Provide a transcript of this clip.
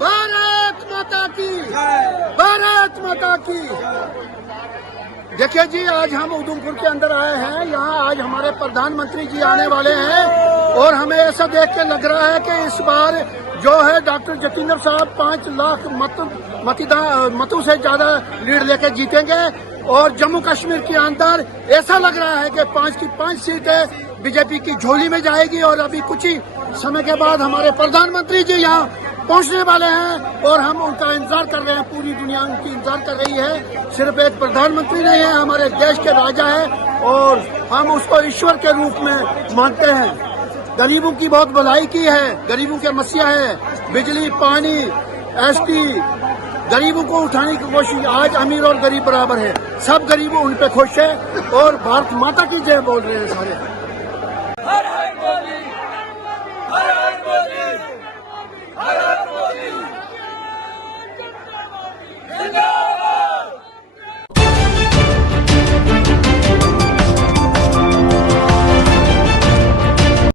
भारत माता की, भारत माता की। देखिए जी, आज हम उधमपुर के अंदर आए हैं। यहाँ आज हमारे प्रधानमंत्री जी आने वाले हैं, और हमें ऐसा देख के लग रहा है कि इस बार जो है डॉक्टर जतिंदर साहब 5 लाख मतों से ज्यादा लीड लेकर जीतेंगे। और जम्मू कश्मीर के अंदर ऐसा लग रहा है कि 5 की 5 सीटें बीजेपी की झोली में जाएगी। और अभी कुछ ही समय के बाद हमारे प्रधानमंत्री जी यहाँ पहुंचने वाले हैं, और हम उनका इंतजार कर रहे हैं। पूरी दुनिया उनकी इंतजार कर रही है। सिर्फ एक प्रधानमंत्री नहीं है, हमारे देश के राजा है, और हम उसको ईश्वर के रूप में मानते हैं। गरीबों की बहुत भलाई की है, गरीबों के मसीहा है। बिजली, पानी, ST, गरीबों को उठाने की कोशिश। आज अमीर और गरीब बराबर है, सब गरीबों उन पे खुश है, और भारत माता की जय बोल रहे हैं सारे।